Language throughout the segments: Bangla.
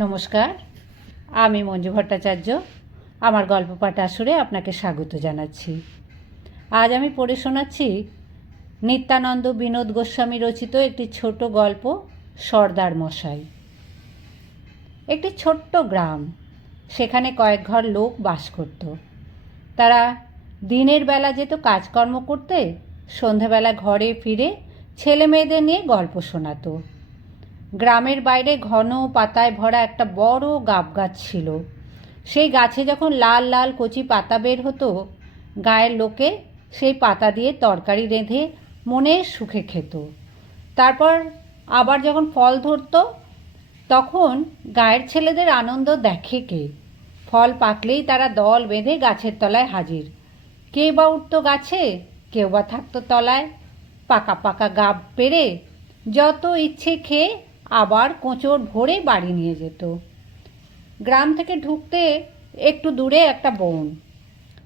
নমস্কার, আমি মঞ্জু ভট্টাচার্য। আমার গল্প পাঠ আসরে আপনাকে স্বাগত জানাচ্ছি। আজ আমি পড়ে শোনাচ্ছি নিত্যানন্দ বিনোদ গোস্বামী রচিত একটি ছোট গল্প, সর্দার মশাই। একটি ছোট্ট গ্রাম, সেখানে কয়েক ঘর লোক বাস করত। তারা দিনের বেলা যেত কাজকর্ম করতে, সন্ধেবেলা ঘরে ফিরে ছেলে মেয়েদের নিয়ে গল্প শোনাতো। গ্রামের বাইরে ঘন পাতায় ভরা একটা বড় গাব গাছ ছিল। সেই গাছে যখন লাল লাল কচি পাতা বের হতো, গায়ের লোকে সেই পাতা দিয়ে তরকারি রেঁধে মনে সুখে খেত। তারপর আবার যখন ফল ধরতো, তখন গায়ের ছেলেদের আনন্দ দেখে কে। ফল পাকলেই তারা দল বেঁধে গাছের তলায় হাজির। কে বা উঠতো গাছে, কেউ বা থাকতো তলায়। পাকা পাকা গাব পেরে যত ইচ্ছে খেয়ে আবার কোঁচড় ভরে বাড়ি নিয়ে যেত। গ্রাম থেকে ঢুকতে একটু দূরে একটা বন।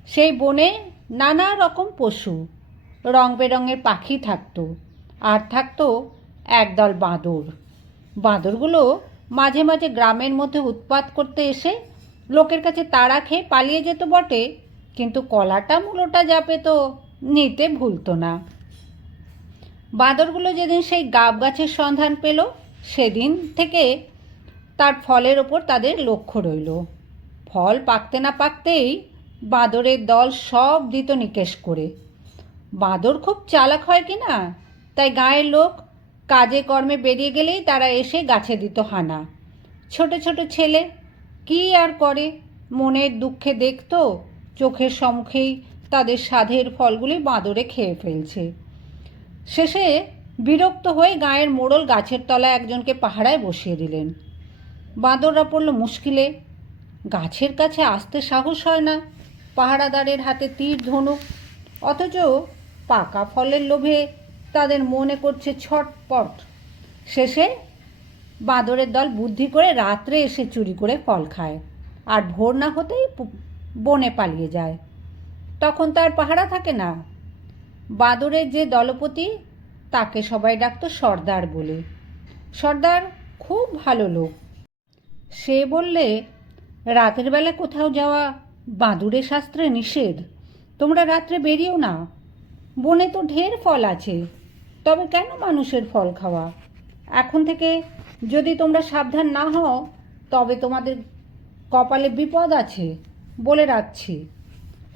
সেই বনে নানা রকম পশু, রং বেরঙের পাখি থাকতো আর থাকতো একদল বাঁদর। বাঁদরগুলো মাঝে মাঝে গ্রামের মধ্যে উৎপাত করতে এসে লোকের কাছে তাড়া খেয়ে পালিয়ে যেত বটে, কিন্তু কলাটা মূলোটা যা পেত নিতে ভুলতো না। বাঁদরগুলো যেদিন সেই গাব গাছের সন্ধান পেল সেদিন থেকে তার ফলের ওপর তাদের লক্ষ্য রইল। ফল পাকতে না পাকতেই বাঁদরের দল সব দিত নিকেশ করে। বাঁদর খুব চালাক হয় কি না? তাই গায়ের লোক কাজে কর্মে বেরিয়ে গেলেই তারা এসে গাছে দিত হানা। ছোট ছোট ছেলে, কি আর করে? মনের দুঃখে দেখতো, চোখের সম্মুখেই তাদের সাধের ফলগুলি বাঁদরে খেয়ে ফেলছে। শেষে বিরক্ত হয়ে গায়ের মোড়ল গাছের তলায় একজনকে পাহারায় বসিয়ে দিলেন। বাঁদররা পড়ল মুশকিলে। গাছের কাছে আসতে সাহস হয় না। পাহারাদারের হাতে তীর ধনুক। অথচ পাকা ফলের লোভে তাদের মনে করছে ছটপট। শেষে বাঁদরের দল বুদ্ধি করে রাত্রে এসে চুরি করে ফল খায়। আর ভোর না হতেই বনে পালিয়ে যায়। তখন তার পাহারা থাকে না। বাঁদরের যে দলপতি তাকে সবাই ডাকতো সর্দার বলে। সর্দার খুব ভালো লোক। সে বললে, রাতের বেলা কোথাও যাওয়া বাঁদুরের শাস্ত্রে নিষেধ। তোমরা রাত্রে বেরিয়েও না। বনে তো ঢের ফল আছে। তবে কেন মানুষের ফল খাওয়া? এখন থেকে যদি তোমরা সাবধান না হও, তবে তোমাদের কপালে বিপদ আছে বলে রাখছি।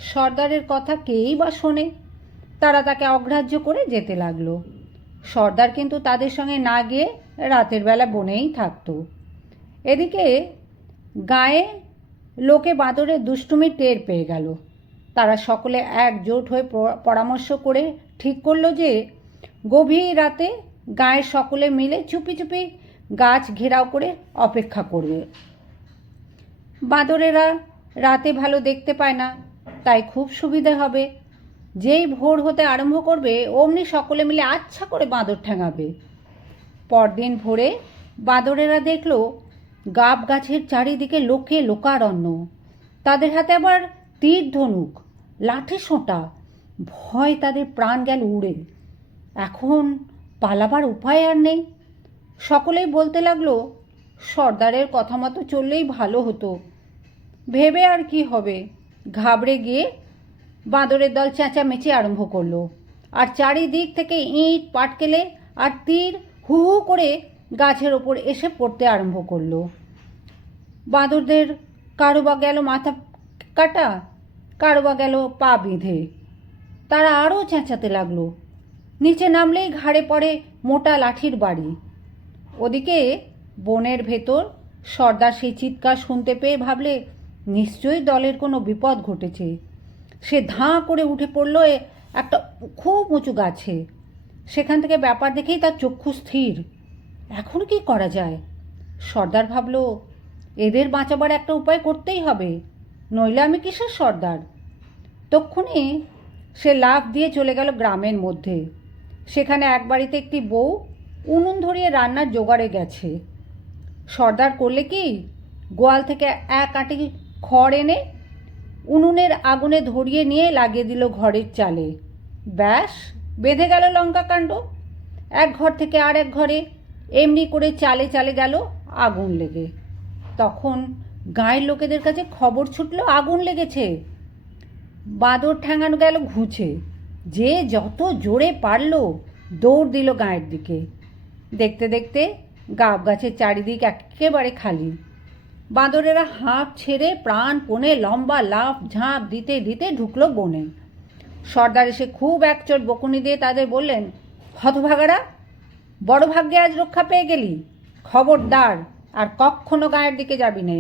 সর্দারের কথা কেই বা শোনে, তারা তাকে অগ্রাহ্য করে যেতে লাগল। সর্দার কিন্তু তাদের সঙ্গে না গিয়ে রাতের বেলা বনেই থাকতো। এদিকে গায়ে লোকে বাঁদরের দুষ্টুমি টের পেয়ে গেল। তারা সকলে একজোট হয়ে পরামর্শ করে ঠিক করল যে, গভীর রাতে গায়ের সকলে মিলে চুপি চুপি গাছ ঘেরাও করে অপেক্ষা করবে। বাঁদরেরা রাতে ভালো দেখতে পায় না, তাই খুব সুবিধে হবে। যেই ভোর হতে আরম্ভ করবে, অমনি সকলে মিলে আচ্ছা করে বাঁদর ঠেঙাবে। পরদিন ভোরে বাঁদরেরা দেখল গাব গাছের চারিদিকে লোকে লোকারণ্য। তাদের হাতে আবার তীর ধনুক, লাঠি সোঁটা, ভয় তাদের প্রাণ গেল উড়ে। এখন পালাবার উপায় আর নেই। সকলেই বলতে লাগল, সর্দারের কথা মতো চললেই ভালো হতো। ভেবে আর কি হবে? ঘাবড়ে গিয়ে বাঁদরের দল চেঁচামেচি আরম্ভ করল। আর চারিদিক থেকে ইঁট পাটকেলে আর তীর হু হু করে গাছের ওপর এসে পড়তে আরম্ভ করল। বাঁদরদের কারও বা গেল মাথা কাটা, কারও বা গেল পা বেঁধে। তারা আরও চেঁচাতে লাগল। নিচে নামলেই ঘাড়ে পড়ে মোটা লাঠির বাড়ি। ওদিকে বনের ভেতর সর্দার সেই চিৎকার শুনতে পেয়ে ভাবলে, নিশ্চয়ই দলের কোনো বিপদ ঘটেছে। সে ধাঁ করে উঠে পড়ল একটা খুব উঁচু গাছে। সেখান থেকে ব্যাপার দেখেই তার চক্ষু স্থির। এখন কি করা যায়? সর্দার ভাবল, এদের বাঁচাবার একটা উপায় করতেই হবে, নইলে আমি কিসের সর্দার? তক্ষুনি সে লাফ দিয়ে চলে গেল গ্রামের মধ্যে। সেখানে এক বাড়িতে একটি বউ উনুন ধরিয়ে রান্নার জোগাড়ে গেছে। সর্দার করলে কি? গোয়াল থেকে এক আঁটি খড় এনে উনুনের আগুনে ধরিয়ে নিয়ে লাগিয়ে দিল ঘরের চালে। ব্যাস, বেঁধে গেল লঙ্কা কাণ্ড। এক ঘর থেকে আর এক ঘরে এমনি করে চালে চালে গেল আগুন লেগে। তখন গায়ের লোকেদের কাছে খবর ছুটলো, আগুন লেগেছে। বাঁদর ঠ্যাঙানো গেল ঘুছে যে যত জোরে পারল দৌড় দিল গায়ের দিকে। দেখতে দেখতে গাব গাছের চারিদিক একেবারে খালি। বাঁদরেরা হাঁপ ছেড়ে প্রাণপণে লম্বা লাফ ঝাঁপ দিতে দিতে ঢুকলো বনে। সর্দার এসে খুব একচোট বকুনি দিয়ে তাদের বললেন, হতভাগারা, বড় ভাগ্যে আজ রক্ষা পেয়ে গেলি। খবরদার, আর কক্ষনো গায়ের দিকে যাবি নে।